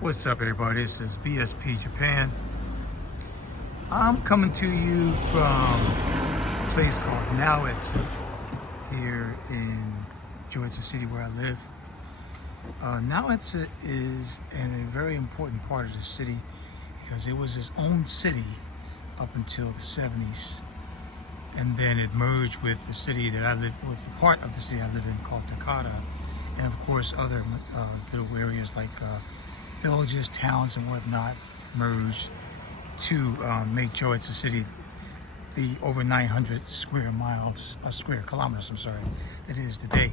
What's up, everybody? This is BSP Japan. I'm coming to you from a place called Neata City here in Neata City, where I live. Neata City is a very important part of the city because it was its own city up until the 70s, and then it merged with the city that I lived with, the part of the city I live in called Takata, and of course other little areas like villages, towns, and whatnot merged to make Neata City the over 900 square kilometers, that it is today.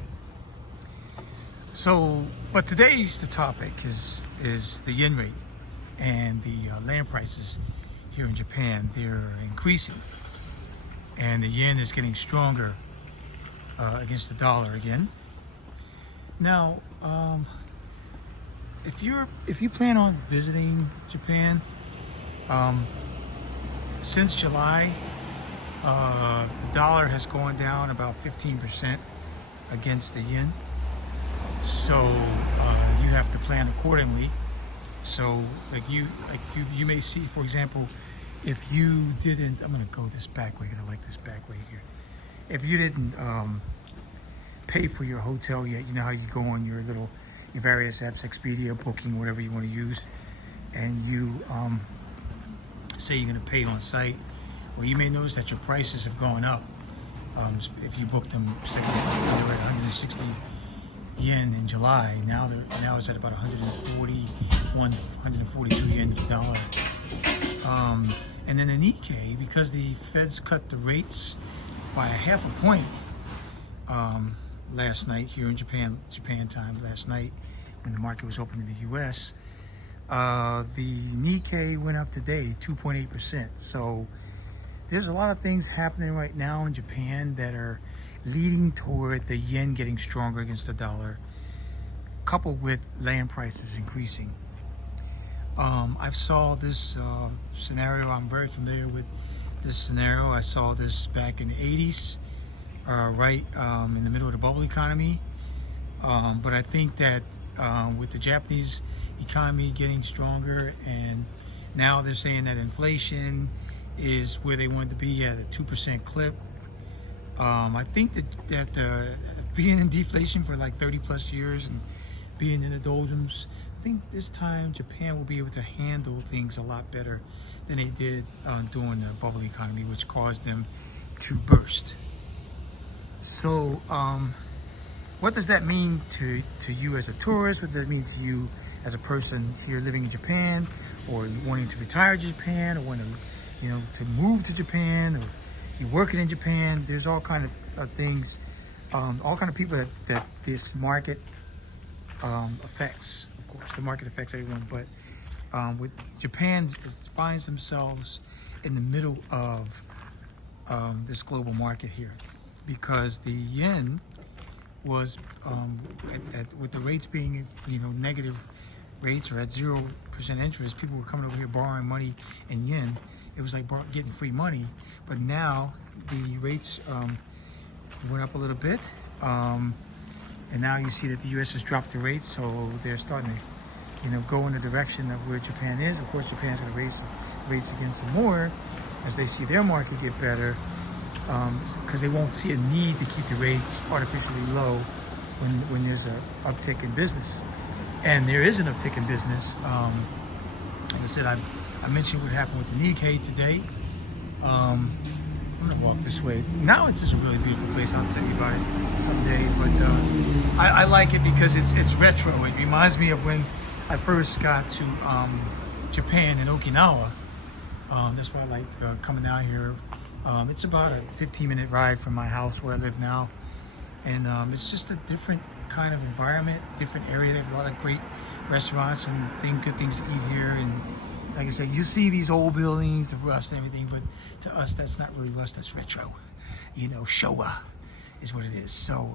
So, but today's the topic is the yen rate and the land prices here in Japan. They're increasing, and the yen is getting stronger against the dollar again. Now, if you plan on visiting Japan, since July, the dollar has gone down about 15% against the yen. So you have to plan accordingly. So you may see, for example, if you didn't, I'm gonna go this back way because I like this back way here. If you didn't pay for your hotel yet, you know how you go on your various apps, Expedia, Booking, whatever you want to use, and you say you're going to pay on site, or you may notice that your prices have gone up. If you booked them, say they were at 160 yen in July, now it's at about 142 yen to the dollar. And then the Nikkei, because the Feds cut the rates by a half a point last night here in Japan time last night when the market was open in the US, the Nikkei went up today 2.8%. So there's a lot of things happening right now in Japan that are leading toward the yen getting stronger against the dollar, coupled with land prices increasing. I saw this scenario. I'm very familiar with this scenario. I saw this back in the 80s, right in the middle of the bubble economy. But I think that with the Japanese economy getting stronger, and now they're saying that inflation is where they want to be at a 2% clip. I think that being in deflation for like 30 plus years and being in the doldrums, I think this time Japan will be able to handle things a lot better than they did during the bubble economy, which caused them to burst. So what does that mean to you as a tourist? What does that mean to you as a person here living in Japan, or wanting to retire to Japan, or want to move to Japan, or you're working in Japan? There's all kind of things, all kind of people that this market affects. Of course, the market affects everyone, but with Japan finds themselves in the middle of this global market here, because the yen was with the rates being negative rates or at 0% interest, people were coming over here borrowing money in yen. It was like getting free money. But now the rates went up a little bit, and now you see that the U.S. has dropped the rates, so they're starting to go in the direction of where Japan is. Of course, Japan's going to raise the rates again some more as they see their market get better, because they won't see a need to keep the rates artificially low when there's an uptick in business. And there is an uptick in business. Like I said, I mentioned what happened with the Nikkei today. I'm gonna walk this way. Now it's just a really beautiful place. I'll tell you about it someday. But I like it because it's retro. It reminds me of when I first got to Japan in Okinawa. That's why I like coming out here. It's about a 15-minute ride from my house where I live now, and it's just a different kind of environment, different area. They have a lot of great restaurants and good things to eat here. And like I said, you see these old buildings, the rust and everything, but to us, that's not really rust, that's retro. Showa is what it is. So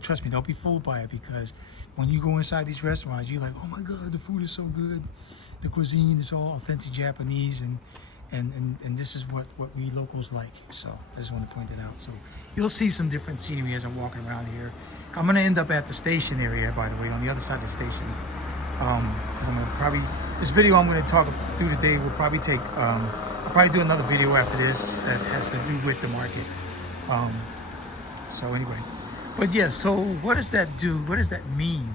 trust me, don't be fooled by it, because when you go inside these restaurants, you're like, oh my God, the food is so good. The cuisine is all authentic Japanese, and this is what we locals like. So I just want to point that out. So you'll see some different scenery as I'm walking around here. I'm going to end up at the station area, by the way, on the other side of the station. 'Cause I'm gonna probably this video I'm gonna talk through today will probably take. I'll probably do another video after this that has to do with the market. Um, so anyway, but yeah. So what does that do? What does that mean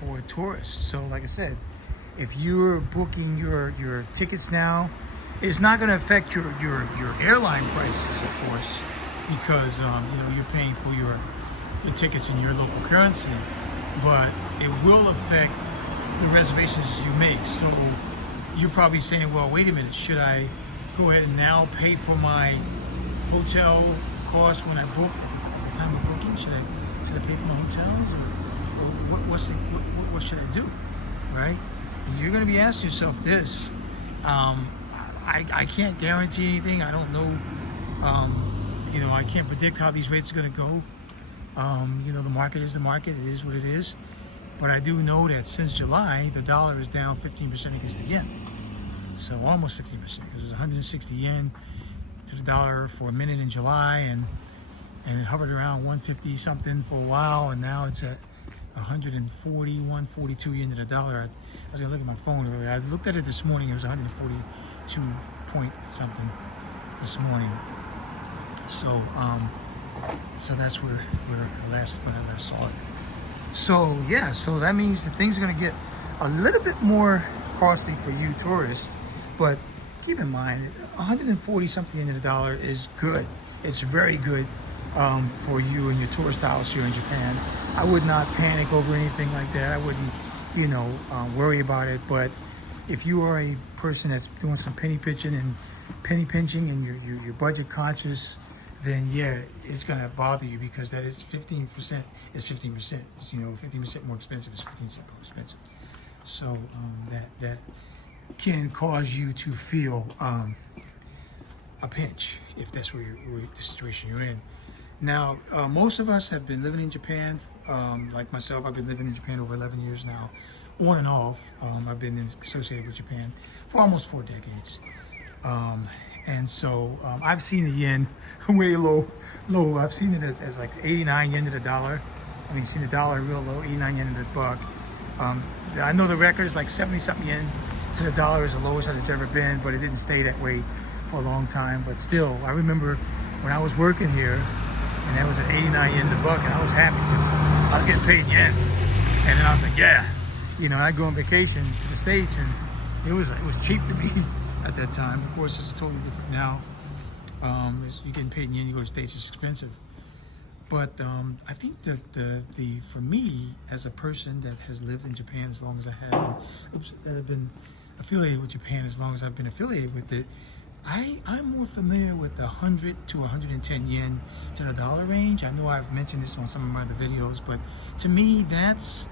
for tourists? So like I said, if you're booking your tickets now, it's not going to affect your airline prices, of course, because you're paying for your tickets in your local currency, but it will affect the reservations you make. So you're probably saying, well, wait a minute, should I go ahead and now pay for my hotel cost when I book at the time of booking? Should I pay for my hotels, or what should I do, right? And you're going to be asking yourself this. I can't guarantee anything. I don't know. I can't predict how these rates are going to go. The market is the market. It is what it is. But I do know that since July, the dollar is down 15% against the yen. So almost 15%, because it was 160 yen to the dollar for a minute in July, and it hovered around 150 something for a while, and now it's at 140, 142 yen to the dollar. I was gonna look at my phone earlier. I looked at it this morning. It was 142 point something this morning. So that's where when I last saw it. So yeah, so that means that things are gonna get a little bit more costly for you tourists, but keep in mind 140 something into the dollar is good. It's very good for you and your tourist dollars here in Japan. I would not panic over anything like that. I wouldn't, worry about it. But if you are a person that's doing some penny pinching and you're budget conscious, then yeah, it's gonna bother you, because that is 15% is 15%. 15% more expensive is 15% more expensive. So that can cause you to feel a pinch if that's where the situation you're in. Now, most of us have been living in Japan. Like myself, I've been living in Japan over 11 years now, on and off. I've been associated with Japan for almost 4 decades. And so I've seen the yen way low. I've seen it as like 89 yen to the dollar. I mean, seen the dollar real low, 89 yen to the buck. I know the record is like 70 something yen to the dollar is the lowest that it's ever been, but it didn't stay that way for a long time. But still, I remember when I was working here, and that was at 89 yen to the buck, and I was happy because I was getting paid yen. And then I was like, yeah, I'd go on vacation to the States, and it was cheap to me at that time. Of course, it's totally different now. You're getting paid in yen, you go to the States, it's expensive. But I think that for me, as a person that has lived in Japan as long as I have, and that have been affiliated with Japan as long as I've been affiliated with it, I'm more familiar with the 100 to 110 yen to the dollar range. I know I've mentioned this on some of my other videos, but to me, that's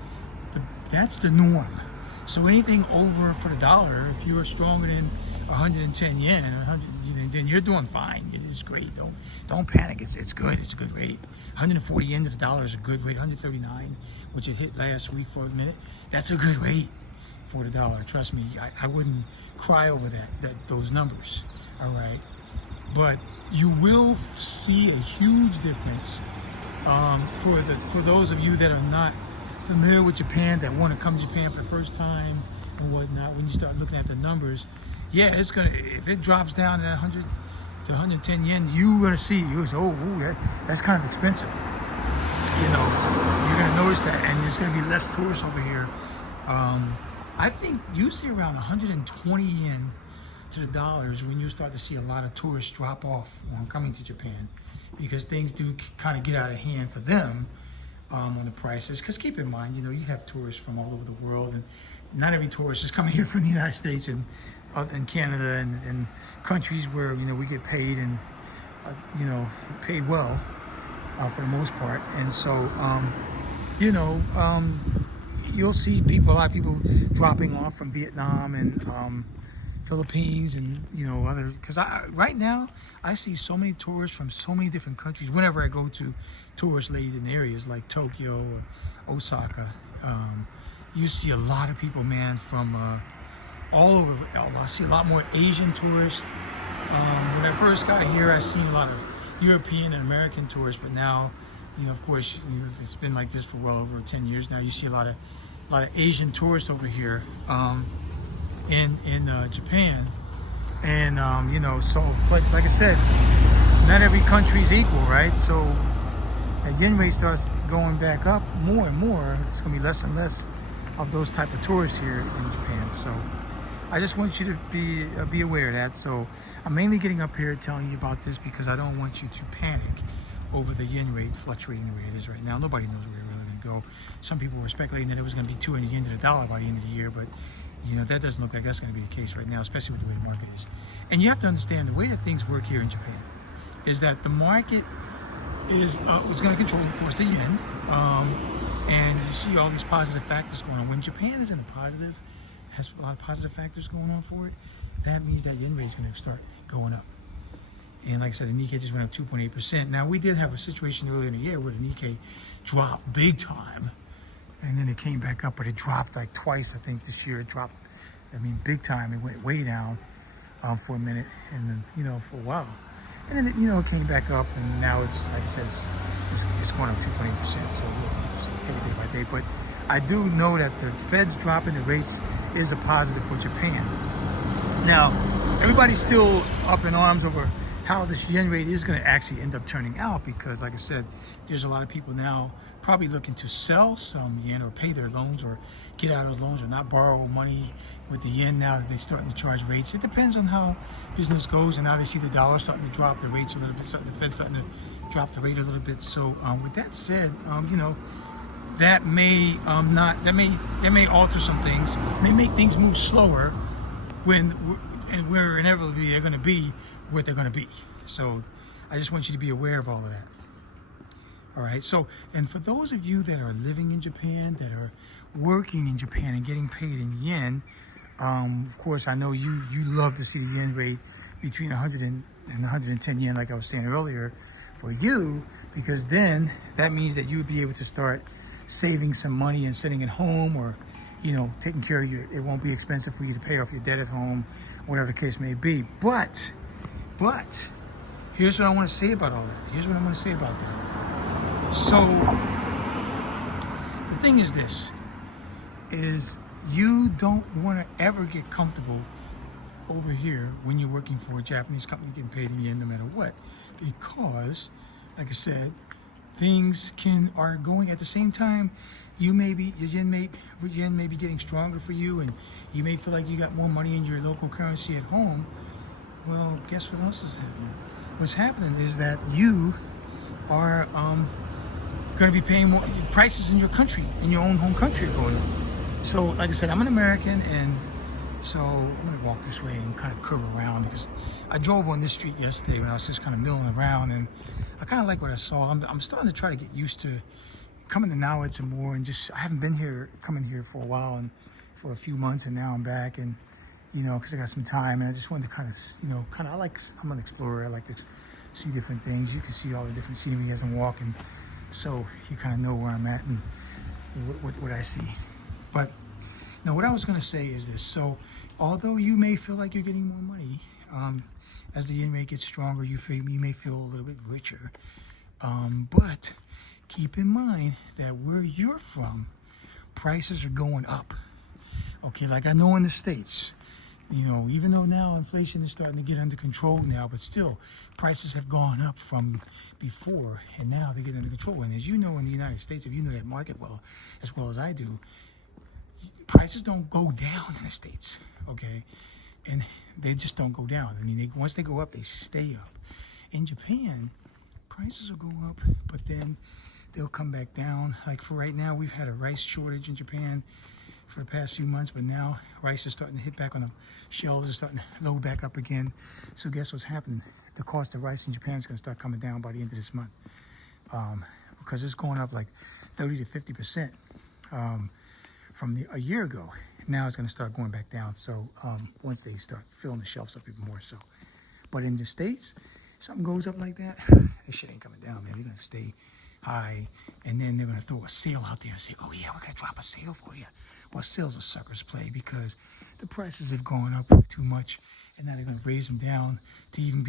the norm. So anything over for the dollar, if you are stronger than 110 yen, then you're doing fine. It's great. Don't panic. It's good. It's a good rate. 140 yen to the dollar is a good rate. 139, which it hit last week for a minute. That's a good rate for the dollar. Trust me, I wouldn't cry over those numbers. All right, but you will see a huge difference for those of you that are not familiar with Japan, that want to come to Japan for the first time and whatnot. When you start looking at the numbers, yeah, it's gonna, if it drops down to that 100 to 110 yen, you're gonna see, you say, that's kind of expensive. You're gonna notice that, and there's gonna be less tourists over here. I think usually around 120 yen to the dollars when you start to see a lot of tourists drop off when coming to Japan, because things do kind of get out of hand for them on the prices. Because keep in mind, you have tourists from all over the world, and not every tourist is coming here from the United States and Canada and countries where we get paid and paid well for the most part. And so you'll see a lot of people dropping off from Vietnam and Philippines and other, because right now I see so many tourists from so many different countries whenever I go to tourist laden areas like Tokyo or Osaka. You see a lot of people, man, from all over. I see a lot more Asian tourists. When I first got here, I seen a lot of European and American tourists, but now, of course, it's been like this for well over 10 years now. You see a lot of a lot of Asian tourists over here in Japan, and you know, so but like I said, not every country is equal, right? So that yen rate starts going back up more and more, it's gonna be less and less of those type of tourists here in Japan. So I just want you to be aware of that. So I'm mainly getting up here telling you about this because I don't want you to panic over the yen rate fluctuating the way it is right now. Nobody knows where it's really going to go. Some people were speculating that it was going to be 200 yen to the dollar by the end of the year, but you know that doesn't look like that's going to be the case right now, especially with the way the market is. And you have to understand the way that things work here in Japan is that the market is going to control, of course, the yen, and you see all these positive factors going on. When Japan is in the positive, has a lot of positive factors going on for it, that means that yen rate is going to start going up. And like I said, the Nikkei just went up 2.8%. Now, we did have a situation earlier in the year where the Nikkei dropped big time, and then it came back up, but it dropped like twice, I think, this year. It dropped, I mean, big time. It went way down for a minute, and then, you know, for a while. And then, it came back up, and now it's, like I said, it's going up 2.8%. So we'll just take it day by day. But I do know that the Fed's dropping the rates is a positive for Japan. Now, everybody's still up in arms over how this yen rate is going to actually end up turning out because, like I said, there's a lot of people now probably looking to sell some yen or pay their loans or get out of those loans or not borrow money with the yen now that they're starting to charge rates. It depends on how business goes, and now they see the dollar starting to drop the rates a little bit, the Fed's starting to drop the rate a little bit. So with that said, that may that may alter some things, may make things move slower and where inevitably they're going to be what they're going to be. So I just want you to be aware of all of that. All right. So, and for those of you that are living in Japan, that are working in Japan and getting paid in yen, of course, I know you love to see the yen rate between 100 and 110 yen, like I was saying earlier, for you, because then that means that you would be able to start saving some money and sitting at home, or taking care of it won't be expensive for you to pay off your debt at home, whatever the case may be. But here's what I want to say about all that. Here's what I'm going to say about that. So the thing is this, is you don't want to ever get comfortable over here when you're working for a Japanese company getting paid in yen no matter what, because like I said, things are going at the same time. Your yen may be getting stronger for you, and you may feel like you got more money in your local currency at home. Well, guess what else is happening? What's happening is that you are going to be paying more. Prices in your country, in your own home country, are going up. So, like I said, I'm an American, and so I'm going to walk this way and kind of curve around because I drove on this street yesterday when I was just kind of milling around, and I kind of like what I saw. I'm starting to try to get used to coming to Neata some more, and I haven't been coming here for a while and for a few months, and now I'm back, and because I got some time, and I just wanted to I'm an explorer. I like to see different things. You can see all the different scenery as I'm walking, so you kind of know where I'm at and what I see. But now, what I was going to say is this. So, although you may feel like you're getting more money, as the yen rate gets stronger, you may feel a little bit richer. But keep in mind that where you're from, prices are going up. Okay, like I know in the States, even though now inflation is starting to get under control now, but still, prices have gone up from before, and now they get under control. And as you know, in the United States, if you know that market as well as I do, prices don't go down in the States, okay? And they just don't go down. I mean, once they go up, they stay up. In Japan, prices will go up, but then they'll come back down. Like for right now, we've had a rice shortage in Japan for the past few months, but now rice is starting to hit back on the shelves, is starting to load back up again. So guess what's happening? The cost of rice in Japan is going to start coming down by the end of this month, because it's going up like 30 to 50% from a year ago. Now it's going to start going back down. So once they start filling the shelves up even more. So, but in the States, something goes up like that, this shit ain't coming down, man. They're going to stay high, and then they're going to throw a sale out there and say, oh yeah, we're going to drop a sale for you. Well, sales are suckers play because the prices have gone up too much, and now they're going to raise them down to even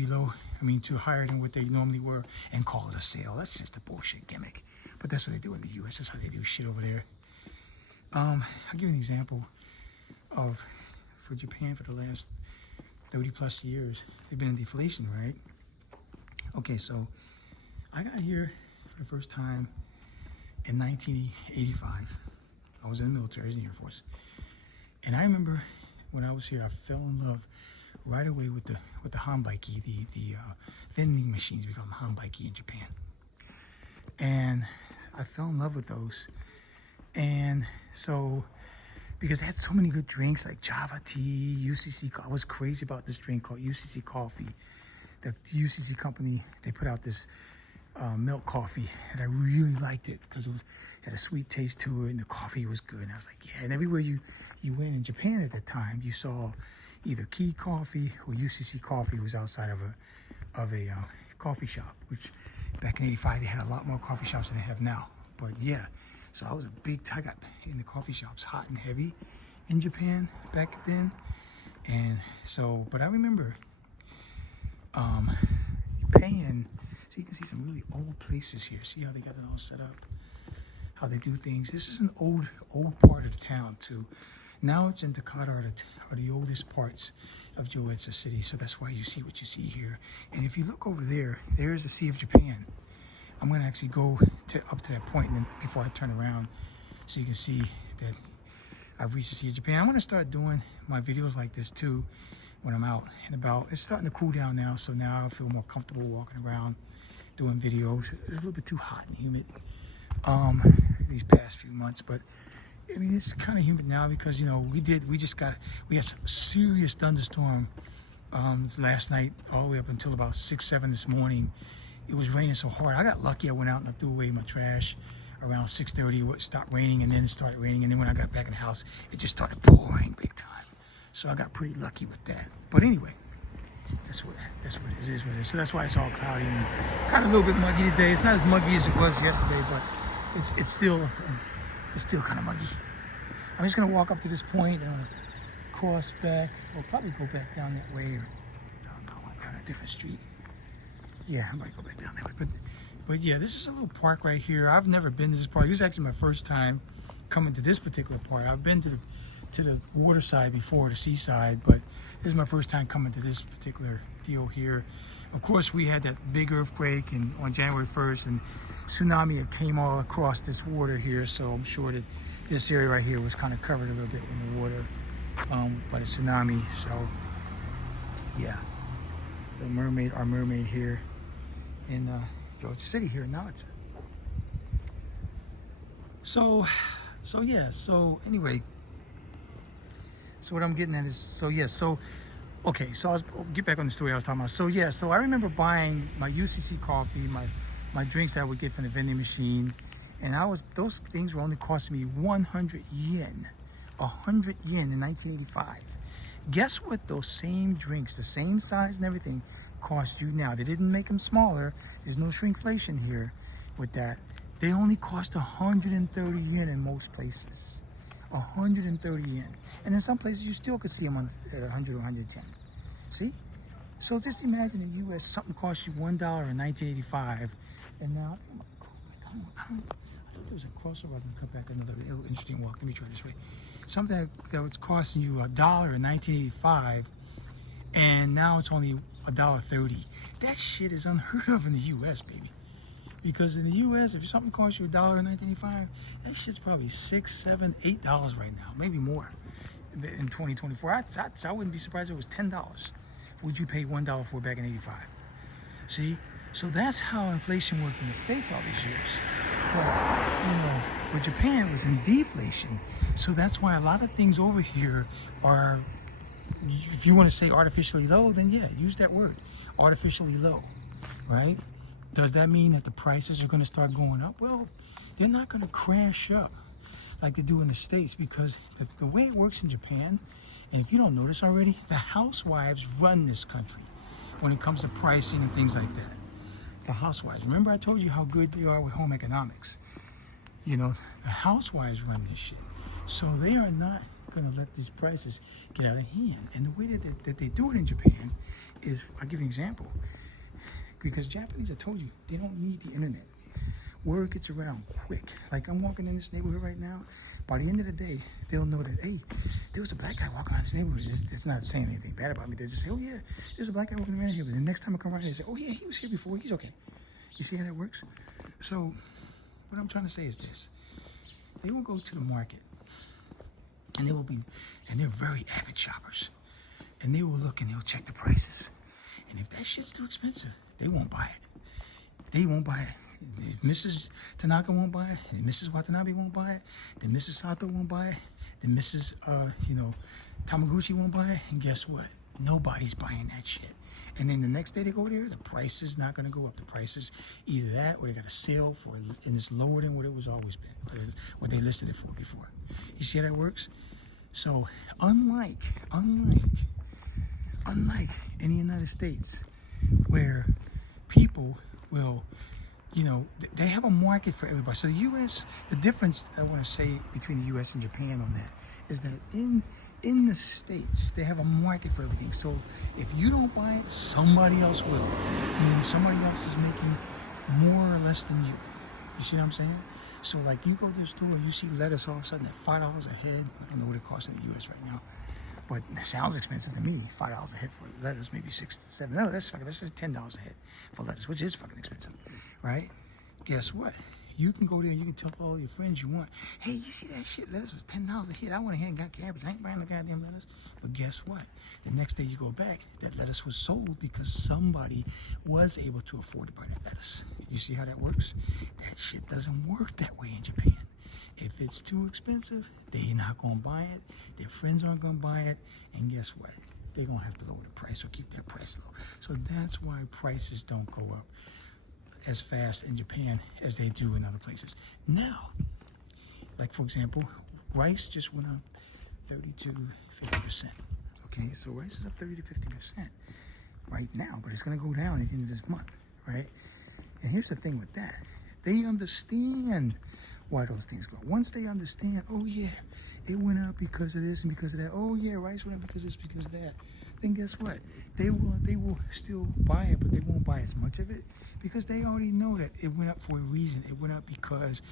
to higher than what they normally were and call it a sale. That's just a bullshit gimmick. But that's what they do in the U.S. That's how they do shit over there. I'll give you an example of, for Japan for the last 30 plus years, they've been in deflation, right? Okay, so I got here for the first time in 1985. I was in the military, I was in the Air Force. And I remember when I was here, I fell in love right away with the hanbaiki, the vending machines. We call them hanbaiki in Japan. And I fell in love with those. And so, because they had so many good drinks like Java tea, UCC. I was crazy about this drink called UCC coffee. The UCC company, they put out this milk coffee, and I really liked it because it had a sweet taste to it, and the coffee was good. And I was like, yeah. And everywhere you went in Japan at that time, you saw either Key Coffee or UCC Coffee was outside of a coffee shop. Which back in '85 they had a lot more coffee shops than they have now. But yeah, so I was I got in the coffee shops hot and heavy in Japan back then. And so, but I remember paying. So you can see some really old places here. See how they got it all set up, how they do things. This is an old part of the town too. Now it's in Takata are the oldest parts of Neata City. So that's why you see what you see here. And if you look over there, there's the Sea of Japan. I'm gonna actually go up to that point, and then before I turn around, so you can see that I've reached the Sea of Japan. I'm gonna start doing my videos like this too when I'm out and about. It's starting to cool down now, so now I feel more comfortable walking around doing videos. It's a little bit too hot and humid these past few months, but I mean it's kind of humid now because we had some serious thunderstorm last night all the way up until about 6-7 this morning. It was raining so hard. I got lucky. I went out and I threw away my trash around 6:30. It stopped raining, and then it started raining, and then when I got back in the house, it just started pouring big time. So I got pretty lucky with that. But anyway, that's what it is. So that's why it's all cloudy and kind of a little bit muggy today. It's not as muggy as it was yesterday, but it's still kind of muggy. I'm just gonna walk up to this point and cross back. We'll probably go back down that way, or down a different street. Yeah, I might go back down that way. But yeah, this is a little park right here. I've never been to this park. This is actually my first time coming to this particular park. I've been to the water side before, the seaside, but this is my first time coming to this particular deal here. Of course, we had that big earthquake on January 1st, and tsunami had came all across this water here, so I'm sure that this area right here was kind of covered a little bit in the water by the tsunami. So yeah, our mermaid here in Neata City here in Neata. So anyway, so what I'm getting at is, okay, so I'll get back on the story I was talking about. So I remember buying my UCC coffee, my drinks I would get from the vending machine, and those things were only costing me 100 yen. 100 yen in 1985. Guess what those same drinks, the same size and everything, cost you now? They didn't make them smaller. There's no shrinkflation here with that. They only cost 130 yen in most places. 130 yen. And in some places you still could see them at 100 or 110. See? So just imagine in the US something costs you $1 in 1985, and now I thought there was a crossover. I can cut back another interesting walk. Let me try this way. Something that was costing you $1 in 1985, and now it's only $1.30. That shit is unheard of in the US, baby. Because in the US, if something costs you $1 in 1985, that shit's probably $6, $7, $8 right now, maybe more in 2024. I wouldn't be surprised if it was $10. Would you pay $1 for back in '85? See? So that's how inflation worked in the States all these years. But Japan was in deflation. So that's why a lot of things over here are, if you want to say artificially low, then yeah, use that word, artificially low, right? Does that mean that the prices are going to start going up? Well, they're not going to crash up like they do in the States, because the way it works in Japan, and if you don't notice already, the housewives run this country when it comes to pricing and things like that. The housewives. Remember I told you how good they are with home economics. The housewives run this shit. So they are not going to let these prices get out of hand. And the way that they do it in Japan is, I'll give you an example. Because Japanese, I told you, they don't need the internet. word gets around quick. Like I'm walking in this neighborhood right now. By the end of the day, they'll know that, hey, there was a black guy walking around this neighborhood. It's not saying anything bad about me. They just say, oh yeah, there's a black guy walking around here. But the next time I come around, they say, oh yeah, he was here before. He's okay. You see how that works? So what I'm trying to say is this. They will go to the market and they're very avid shoppers. And they will look and they'll check the prices. And if that shit's too expensive, they won't buy it. They won't buy it. If Mrs. Tanaka won't buy it, and Mrs. Watanabe won't buy it, then Mrs. Sato won't buy it, then Mrs. Tamaguchi won't buy it, and guess what? Nobody's buying that shit. And then the next day they go there, the price is not gonna go up. The price is either that or they got a sale for, and it's lower than what it was always been, what they listed it for before. You see how that works? So unlike in the United States, where people will, they have a market for everybody. So the U.S., the difference I want to say between the U.S. and Japan on that is that in the States, they have a market for everything. So if you don't buy it, somebody else will. Meaning somebody else is making more or less than you. You see what I'm saying? So like you go to the store, you see lettuce all of a sudden at $5 a head. I don't know what it costs in the U.S. right now. But it sounds expensive to me. $5 a head for lettuce, maybe $6 to $7. No, that's just $10 a head for lettuce, which is fucking expensive, right? Guess what? You can go there and you can tell all your friends you want. Hey, you see that shit? Lettuce was $10 a head. I went ahead and got cabbage. I ain't buying the goddamn lettuce. But guess what? The next day you go back, that lettuce was sold because somebody was able to afford to buy that lettuce. You see how that works? That shit doesn't work that way in Japan. If it's too expensive, they're not gonna buy it. Their friends aren't gonna buy it. And guess what? They're gonna have to lower the price or keep their price low. So that's why prices don't go up as fast in Japan as they do in other places. Now, like for example, rice just went up 30 to 50%. Okay, so rice is up 30 to 50% right now, but it's gonna go down at the end of this month, right? And here's the thing with that. They understand why those things go. Once they understand, oh yeah, it went up because of this and because of that. Oh yeah, rice went up because of this, because of that. Then guess what? They will still buy it, but they won't buy as much of it because they already know that it went up for a reason. It went up because,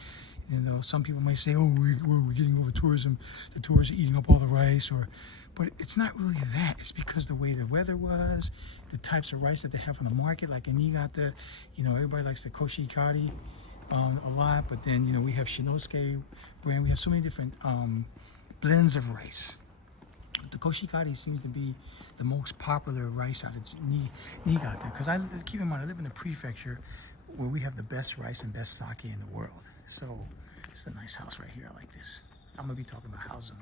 some people might say, oh, we're getting over tourism. The tourists are eating up all the rice, but it's not really that. It's because the way the weather was, the types of rice that they have on the market, like in Niigata, everybody likes the koshikari a lot, but then we have Shinosuke brand. We have so many different blends of rice. But the koshikari seems to be the most popular rice out of Niigata, because keep in mind I live in a prefecture where we have the best rice and best sake in the world. So it's a nice house right here. I like this. I'm gonna be talking about houses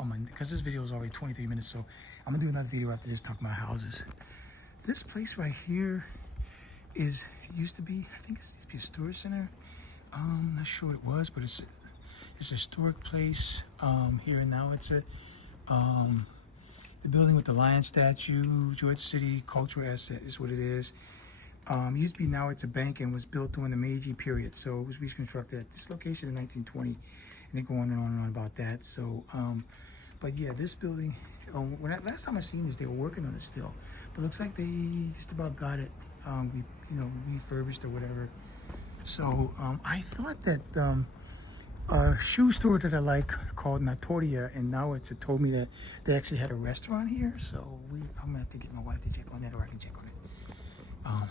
on my, because this video is already 23 minutes, so I'm gonna do another video after this talking about houses. This place right here used to be, I think it used to be a storage center. I'm not sure what it was, but it's a historic place here, and now it's the building with the lion statue, Neata City cultural asset is what it is. It used to be, now it's a bank, and was built during the Meiji period, so it was reconstructed at this location in 1920, and they go on and on about that. So, but yeah, this building, last time I seen this, they were working on it still, but looks like they just about got it, refurbished or whatever. So I thought that a shoe store that I like called Nattoria, and now it's told me that they actually had a restaurant here. So I'm gonna have to get my wife to check on that, or I can check on it.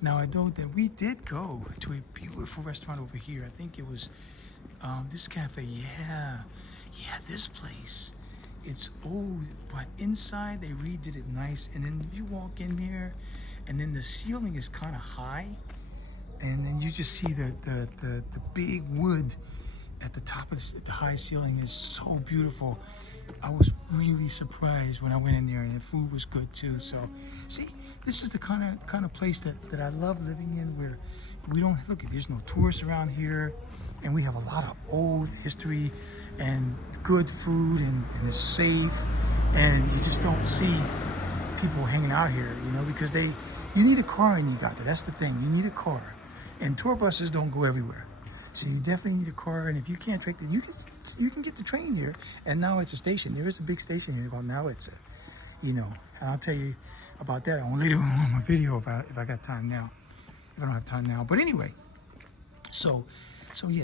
Now I know that we did go to a beautiful restaurant over here. I think it was this cafe. Yeah, this place. It's old, but inside they redid it nice. And then you walk in there, and then the ceiling is kind of high. And then you just see the big wood at the top of the high ceiling is so beautiful. I was really surprised when I went in there, and the food was good too. So, see, this is the kind of place that I love living in, where we don't there's no tourists around here, and we have a lot of old history and good food, and it's safe, and you just don't see people hanging out here, because you need a car in Niigata. That's the thing. You need a car. And tour buses don't go everywhere, so you definitely need a car. And if you can't take you can get the train here. And now it's a station. There is a big station here. Well, now it's and I'll tell you about that later on my video if I got time now. If I don't have time now, but anyway. So, so the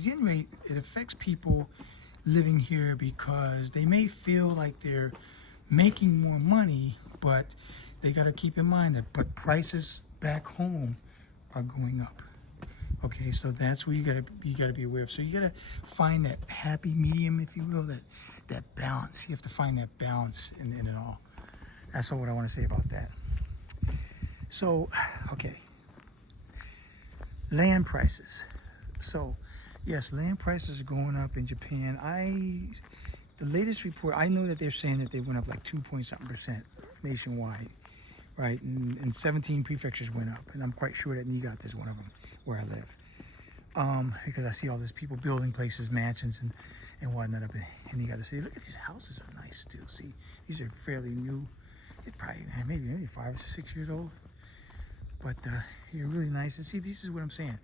yen rate, it affects people living here because they may feel like they're making more money, but they got to keep in mind that but prices back home are going up. Okay, so that's where you gotta be aware of. So you gotta find that happy medium, if you will, that balance. You have to find that balance in it all. That's all what I want to say about that. So, okay, land prices. So, yes, land prices are going up in Japan. The latest report, I know that they're saying that they went up like 2 point something percent nationwide, right? And 17 prefectures went up, and I'm quite sure that Niigata is one of them where I live. Because I see all these people building places, mansions, and whatnot up in Neata City. Look at these houses, are nice still. See, these are fairly new. They're probably maybe 5 or 6 years old, but they're really nice. And see, this is what I'm saying.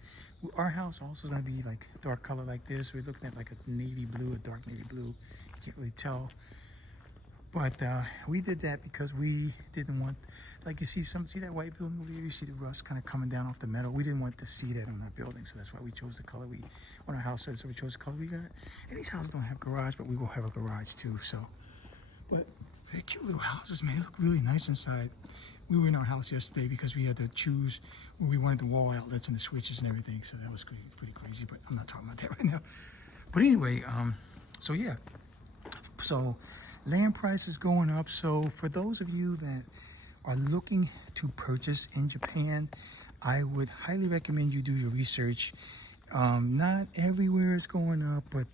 Our house also gonna be like dark color like this. We're looking at like a navy blue, a dark navy blue. You can't really tell. But we did that because we didn't want, like you see that white building over here, you see the rust kind of coming down off the metal. We didn't want to see that on our building, so that's why we chose the color on our house, so we chose the color we got. And these houses don't have garage, but we will have a garage too, so. But they're cute little houses, man. They look really nice inside. We were in our house yesterday because we had to choose where we wanted the wall outlets and the switches and everything, so that was pretty crazy, but I'm not talking about that right now. But anyway, so yeah. So land prices going up. So for those of you that are looking to purchase in Japan, I would highly recommend you do your research. Not everywhere is going up, but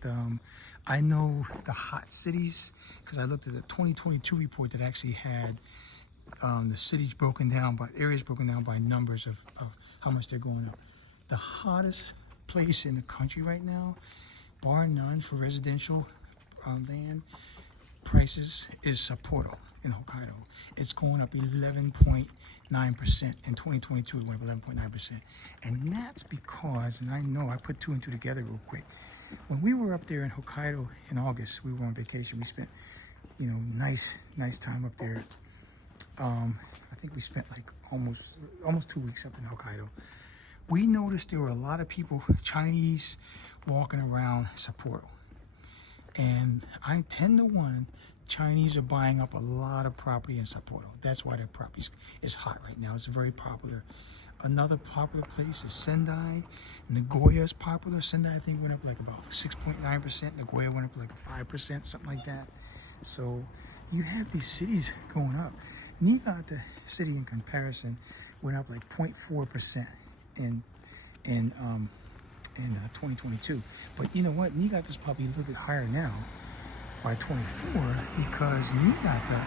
I know the hot cities, because I looked at the 2022 report that actually had the cities broken down by areas, broken down by numbers of how much they're going up. The hottest place in the country right now, bar none, for residential land prices is Sapporo in Hokkaido. It's going up 11.9%. In 2022, it went up 11.9%. And that's because, and I know I put two and two together real quick. When we were up there in Hokkaido in August, we were on vacation. We spent, nice time up there. I think we spent like almost 2 weeks up in Hokkaido. We noticed there were a lot of people, Chinese, walking around Sapporo. And 10-1, Chinese are buying up a lot of property in Sapporo. That's why their property is hot right now. It's very popular. Another popular place is Sendai. Nagoya is popular. Sendai, I think, went up like about 6.9%. Nagoya went up like 5%, something like that. So you have these cities going up. Niigata City, in comparison, went up like 0.4% in 2022. But you know what? Niigata is probably a little bit higher now by 24 because Niigata,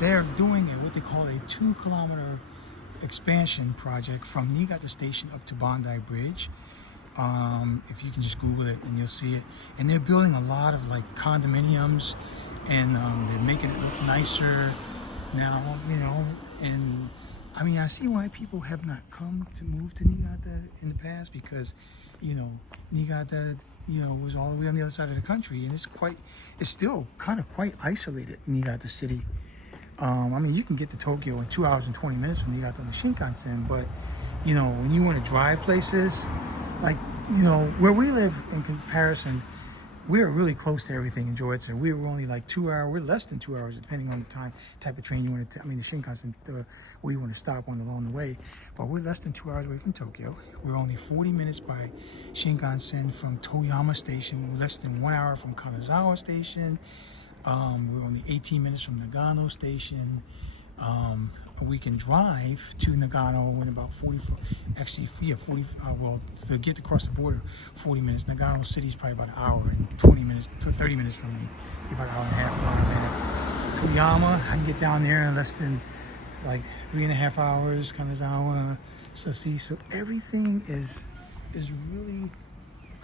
they're doing what they call a 2-kilometer expansion project from Niigata Station up to Bondi Bridge. If you can just Google it and you'll see it. And they're building a lot of like condominiums, and they're making it look nicer now, and I mean, I see why people have not come to move to Niigata in the past, because, Niigata, was all the way on the other side of the country, and it's still kind of quite isolated, Niigata City. I mean, you can get to Tokyo in 2 hours and 20 minutes from Niigata on the Shinkansen, but, when you want to drive places, like, where we live in comparison, we're really close to everything in Georgia. We were only like 2 hours, we're less than 2 hours, depending on the type of train you want to, the Shinkansen, where you want to stop on along the way. But we're less than 2 hours away from Tokyo. We're only 40 minutes by Shinkansen from Toyama Station. We're less than 1 hour from Kanazawa Station. We're only 18 minutes from Nagano Station. We can drive to Nagano in about 40, to get across the border, 40 minutes. Nagano City is probably about an hour and 20 minutes to 30 minutes from me, about an hour and a half. Toyama, I can get down there in less than like 3.5 hours. Kanazawa, so everything is really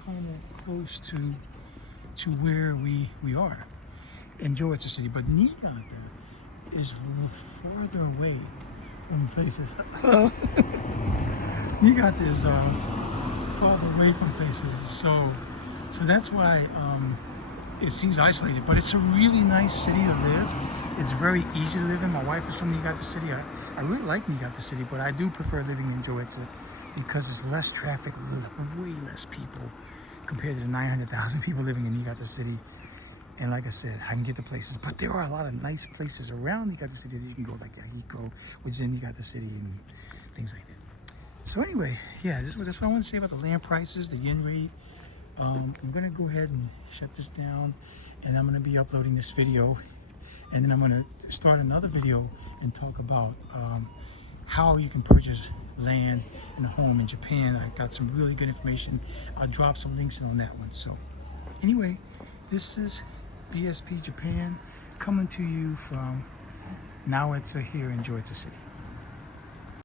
kind of close to where we are in Georgia City, but Niigata is further away from faces. Niigata is farther away from faces, so that's why it seems isolated. But it's a really nice city to live. It's very easy to live in. My wife is from Niigata City. I really like Niigata City, but I do prefer living in Joetsu because there's less traffic, way less people compared to the 900,000 people living in Niigata City. And like I said, I can get to places, but there are a lot of nice places around Niigata City that you can go, like Yahiko, which is in Niigata City, and things like that. So anyway, yeah, that's what I want to say about the land prices, the yen rate. I'm gonna go ahead and shut this down, and I'm gonna be uploading this video, and then I'm gonna start another video and talk about how you can purchase land and a home in Japan. I got some really good information. I'll drop some links in on that one. So anyway, this is BSP Japan coming to you from Neata here in Neata City.